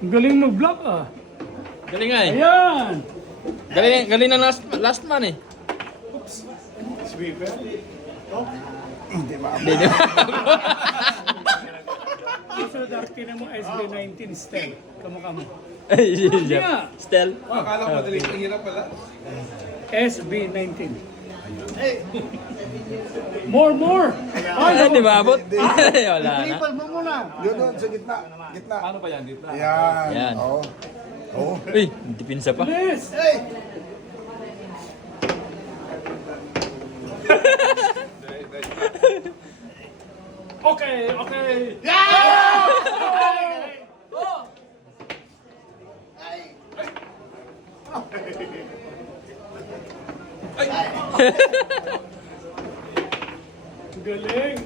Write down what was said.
Ang galing mag-block ah. Galing nga eh. Ayan! Galing na last man eh. Sweeper. Hindi ba? So, tinan mo SB19 stem. Kamukha mo. Ay, nga. Stel. Akala ko madali. Ang hirap pala. SB19. More! Ay, di ba abot? Ay, wala na. Triple mo muna. Yun doon, sa gitna. Gitna. Paano pa yan? Dito na. Yan. Yan. Oo. Oo. Uy, hindi pinsa pa. Yes! Okay! Galing!